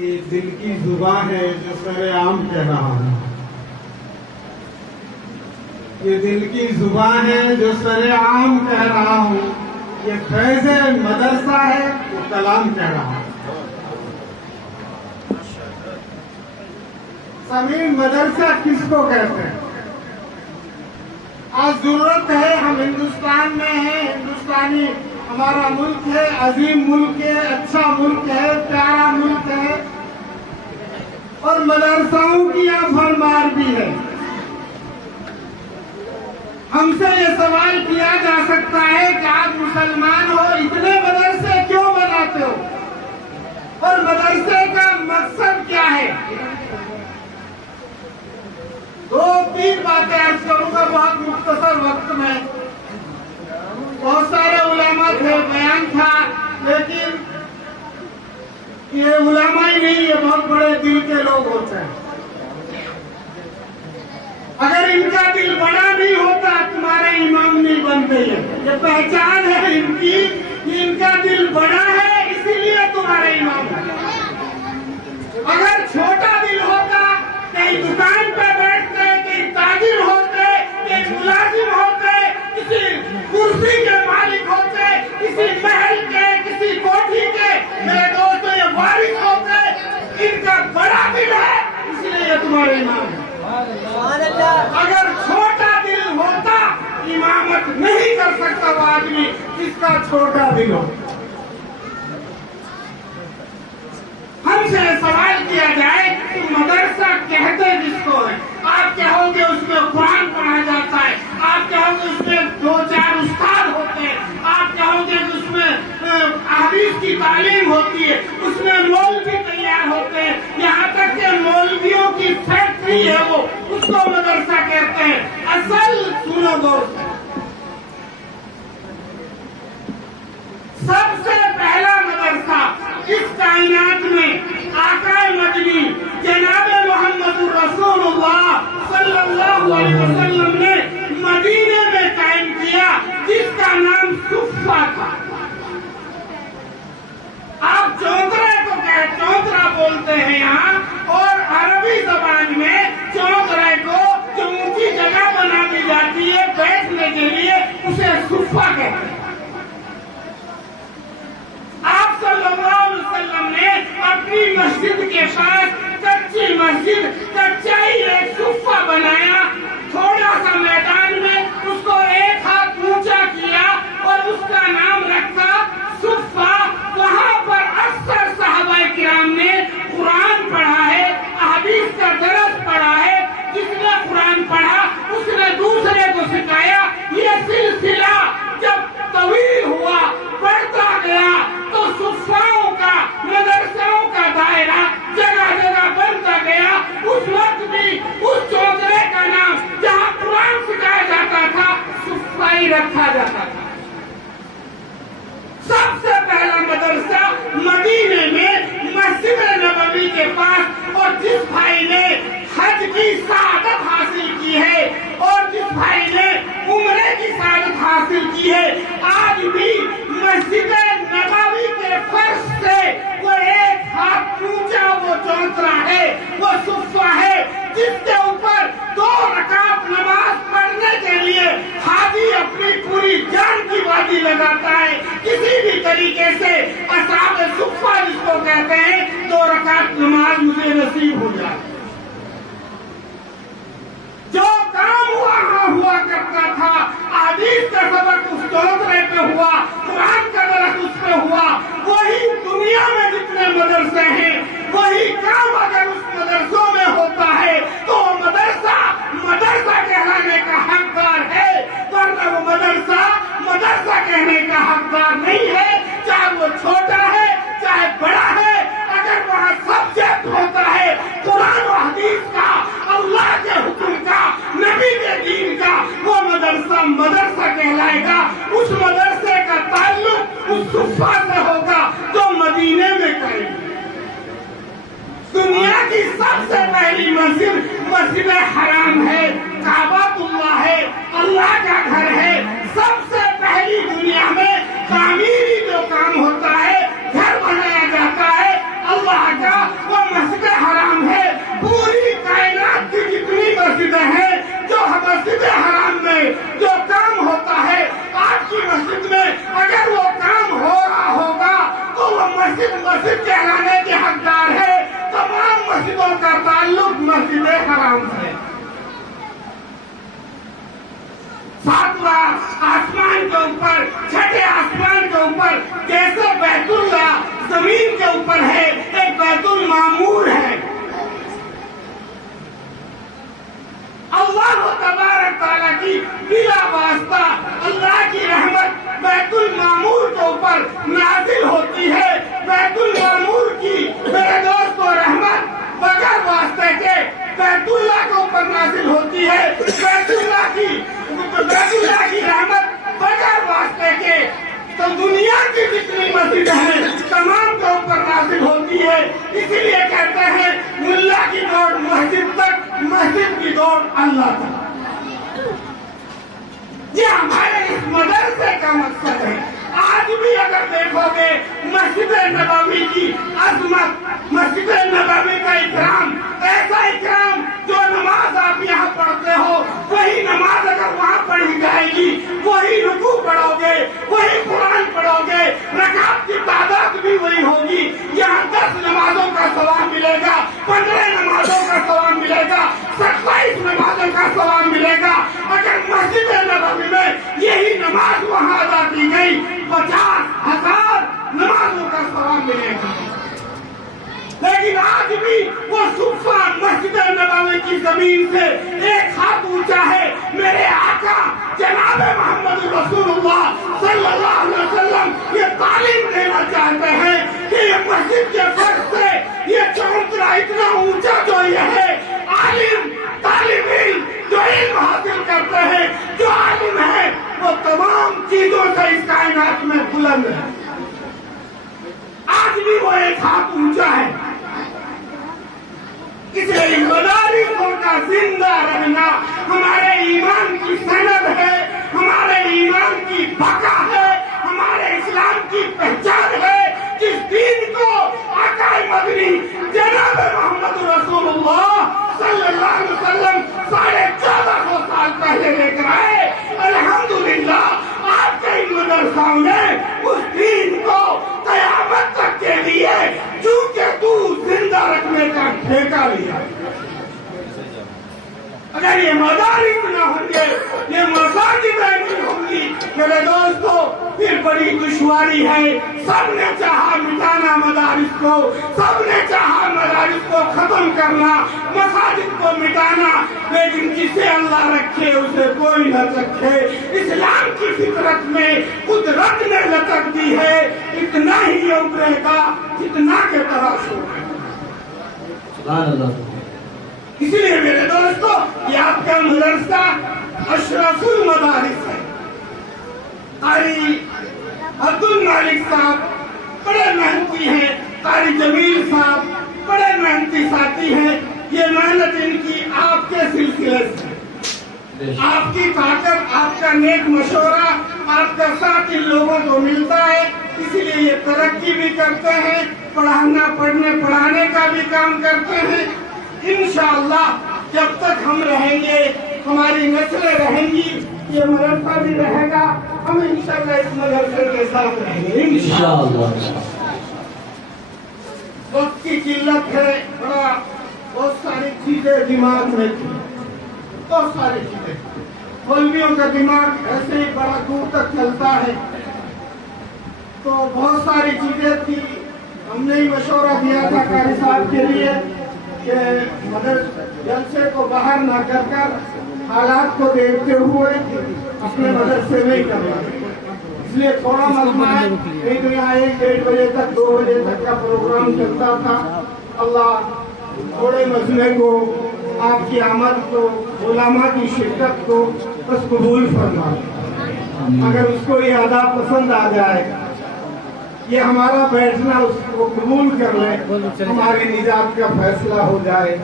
یہ دل کی زبان ہے جو سر عام کہہ رہا ہوں. یہ دل کی زبان ہے جو سر عام کہہ رہا ہوں. یہ فیض مدرسہ ہے وہ کلام کہہ رہا ہوں. سامعین، مدرسہ کس کو کہتے ہیں؟ آج ضرورت ہے، ہم ہندوستان میں ہیں، ہندوستانی ہمارا ملک ہے، عظیم ملک ہے، اچھا ملک ہے، پیارا ملک ہے، اور مدرسوں کی یہاں بھرمار بھی ہے. ہم سے یہ سوال کیا جا سکتا ہے کہ آپ مسلمان ہو، اتنے مدرسے کیوں بناتے ہو، اور مدرسے کا مقصد کیا ہے؟ دو تین باتیں عرض کروں گا بہت مختصر وقت میں. بہت سارے علماء تھے، بیان تھا، لیکن یہ علماء ہی نہیں، یہ بہت بڑے دل کے لوگ ہوتے ہیں. اگر ان کا دل بڑا نہیں ہوتا تمہارے امام نہیں بنتے. یہ پہچان ہے ان کی کہ ان کا دل بڑا ہے، اسی لیے تمہارے امام ہے. اگر چھوٹا دل ہوتا، کہیں دکان پہ بیٹھتے، کہیں تاجر ہوتے، کہیں ملازم ہوتے، کسی کرسی کے مالک ہوتے، کسی محل کے، کسی کوٹھی کے، میرے دوستوں یہ وارث ہوتے. ان کا بڑا دل ہے، اسی لیے یہ تمہارے امام ہے. اگر چھوٹا دل ہوتا امامت نہیں کر سکتا وہ آدمی جس کا چھوٹا دل ہو. ہم سے سوال کیا جائے کہ مدرسہ کہتے جس کو ہے، آپ کہو گے اس میں قرآن پڑھا جاتا ہے، آپ کہو گے اس میں دو چار استاد ہوتے ہیں، آپ کہو گے کہ اس میں احادیث کی تعلیم ہوتی ہے، اس میں مولوی تیار ہوتے ہیں، یہاں تک کہ مولویوں کی فیکٹری ہے وہ، اس کو مدرسہ کہتے ہیں. اصل سنو دوست، سب سے پہلا مدرسہ اس کائنات میں آقا مدنی جناب محمد رسول اللہ صلی اللہ علیہ وسلم نے مدینے میں قائم کیا، جس کا نام صفہ تھا. آپ چوترے کو چوترا بولتے ہیں یہاں، اور عربی زبان میں چوترے کو جو اونچی جگہ بنا دی جاتی ہے بیٹھنے کے لیے اسے صفہ کہتے ہیں. آپ صلی اللہ علیہ وسلم نے اپنی مسجد کے پاس کچی مسجد، کچا ہی ایک صفہ بنایا، تھوڑا سا میدان میں اس کو ایک ہاتھ اونچا کیا اور اس کا نام رکھا صفہ. وہاں پر اکثر صحابہ کرام نے قرآن پڑھا ہے، احادیث کا درس پڑھا ہے. جس نے قرآن پڑھا اس نے دوسرے کو سکھایا. یہ سلسلہ جب طویل ہوا، بڑھتا گیا، تو صفاؤں کا، مدرسوں کا دائرہ جگہ جگہ بنتا گیا. اس وقت بھی اس چوترے کا نام جہاں قرآن سکھایا جاتا تھا صفہ ہی رکھا جاتا تھا. سب سے پہلا مدرسہ مدینے میں مسجد نبوی کے پاس، اور جس بھائی نے حج کی سعادت حاصل کی ہے اور جس بھائی نے عمرے کی سعادت حاصل کی ہے، آج بھی مسجد نبوی کے فرش سے وہ ایک ہاتھ اونچا وہ چوترا ہے، وہ صفہ ہے، جس کے اوپر 2 رکعت نماز پڑھنے کے لیے حاجی اپنی پوری جان کی بازی لگاتا ہے. کسی بھی طریقے سے اصحاب صفہ جس کو کہتے ہیں، 2 رکعت نماز مجھے نصیب ہو جائے. جو کام ہوا کرتا تھا، حدیث کا سبق اس چوترے پہ ہوا، قرآن کا درس اس پہ ہوا. وہی دنیا میں جتنے مدرسے ہیں، وہی کام اگر اس مدرسوں میں ہوتا ہے تو وہ مدرسہ کہلانے کا حقدار ہے، ورنہ وہ مدرسہ کہنے کا حقدار نہیں ہے. چاہے وہ چھوٹا ہے چاہے بڑا ہے، اگر وہاں سبجیکٹ ہوتا ہے قرآن و حدیث کا، اللہ کے حکم کا، نبی کے دین کا، وہ مدرسہ کہلائے گا. اس مدرسے کا تعلق اس صفہ سے ہوگا جو مدینے میں کرے گی. دنیا کی سب سے پہلی مسجد حرام ہے، کعبۃ اللہ ہے، اللہ کا گھر ہے. سب سے پہلی دنیا میں تعمیری جو کام ہوتا ہے، گھر بنایا جاتا ہے، اللہ کا وہ مسجد حرام ہے. پوری کائنات کی جتنی مسجدیں ہیں جو مسجد حرام میں جو کام ہوتا ہے آپ کی مسجد میں اگر وہ کام ہو رہا ہوگا تو وہ مسجد کہلانے کے حقدار ہے. تمام مسجدوں کا تعلق مسجد حرام سے. ساتواں آسمان کے اوپر چھٹے آسمان کے اوپر جیسے بیت اللہ زمین کے اوپر ہے ایک بیت المعمور ہے. اللہ تبارک تعالیٰ کی بلا واسطہ اللہ کی رحمت بیت المعمور کے اوپر نازل ہوتی ہے. بیت المعمور کی میرے دوستو رحمت بغیر واسطے کے بیت اللہ کے اوپر نازل ہوتی ہے. بیت اللہ کی رحمت بغیر واسطے کے تو دنیا کی جتنی مسجد ہیں تمام کے اوپر نازل ہوتی ہے. اسی لیے کہتے ہیں ملا کی دوڑ مسجد تک, مسجد کی دوڑ اللہ تک. یہ ہمارے اس مدرسے کا مقصد ہے. آج بھی اگر دیکھو گے مسجد نبوی کی عظمت, مسجد نبوی کا اکرام, ایسا اکرام جو نماز آپ یہاں پڑھتے ہو وہی نماز اگر وہاں پڑھی جائے گی, وہی رکوع پڑھو گے, وہی قرآن پڑھو گے, رکعت کی تعداد بھی وہی ہوگی. یہاں 10 نمازوں کا ثواب ملے گا, 15 نمازوں کا ثواب ملے گا, 27 نمازوں کا ثواب ملے گا. اگر مسجد نبوی میں یہی نماز وہاں ادا کی گئی 50,000 نمازوں کا ثواب ملے گا. لیکن آج بھی وہ صفہ مسجد نبوی کی زمین سے ایک ہاتھ اونچا ہے. میرے آقا جناب محمد رسول اللہ صلی اللہ علیہ وسلم یہ تعلیم دینا چاہتے ہیں کہ یہ مسجد کے فرش سے یہ چوترا اتنا اونچا جو یہ ہے, عالم طالب علم جو علم حاصل کرتے ہیں, جو عالم ہے وہ تمام چیزوں سے اس کائنات میں بلند ہے. آج بھی وہ ایک ہاتھ اونچا ہے. اس لیے مدارسوں کا زندہ رہنا ہمارے ایمان کی سند ہے, ہمارے ایمان کی بقا ہے, ہمارے اسلام کی پہچان ہے. جس دین کو آقا مدنی جناب محمد رسول اللہ صلی اللہ علیہ وسلم 1450 سال پہلے لے کر آئے, الحمدللہ آپ کے مدرسوں نے اس دین کو قیامت تک کے لیے چونکہ تو زندہ رکھنے کا ٹھیکہ لیا. اگر یہ مدارس نہ ہوں گے, یہ مساجد نہیں ہوں گی میرے دوستو, پھر بڑی دشواری ہے. سب نے چاہا مٹانا مدارس کو, سب نے چاہا مدارس کو ختم کرنا, مساجد کو مٹانا, لیکن جسے اللہ رکھے اسے کوئی نہ رکھے. اسلام کی فطرت میں قدرت نے لٹک دی ہے, اتنا ہی یہ ابھرے گا جتنا کے تراش ہوگا. سبحان اللہ. اسی لیے میرے دوستو یہ آپ کا مدرسہ اشرف المدارس ہے. قاری عبد المالک صاحب بڑے محنتی ہیں, قاری جمیل صاحب بڑے محنتی ساتھی ہیں. یہ محنت ان کی آپ کے سلسلے سے, آپ کی طاقت, آپ کا نیک مشورہ, آپ کا ساتھ ان لوگوں کو ملتا ہے. اسی لیے یہ ترقی بھی کرتے ہیں, پڑھانے کا بھی کام کرتے ہیں. انشاءاللہ جب تک ہم رہیں گے, ہماری نسلیں رہیں گی, یہ مدرسہ بھی رہے گا, ہم انشاءاللہ اس مدرسے کے ساتھ رہیں گے انشاءاللہ. وقت کی قلت ہے, بہت ساری چیزیں دماغ میں تھی, بہت ساری چیزیں. مولویوں کا دماغ ایسے ہی بڑا دور تک چلتا ہے, تو بہت ساری چیزیں تھی. ہم نے ہی مشورہ دیا تھا قاری صاحب کے لیے کہ جلسے کو باہر نہ کر حالات کو دیکھتے ہوئے اپنے مدرسے میں ہی کرنا. اس لیے تھوڑا مجمع ہے, نہیں تو یہاں 1-1:30 بجے تک 2 بجے تک کا پروگرام چلتا تھا. اللہ تھوڑے مجمع کو, آپ کی آمد کو, علماء کی شرکت کو بس قبول فرما. اگر اس کو یہ آداب پسند آ جائے, یہ ہمارا بیٹھنا اس کو قبول کر لے, ہماری نجات کا فیصلہ ہو جائے.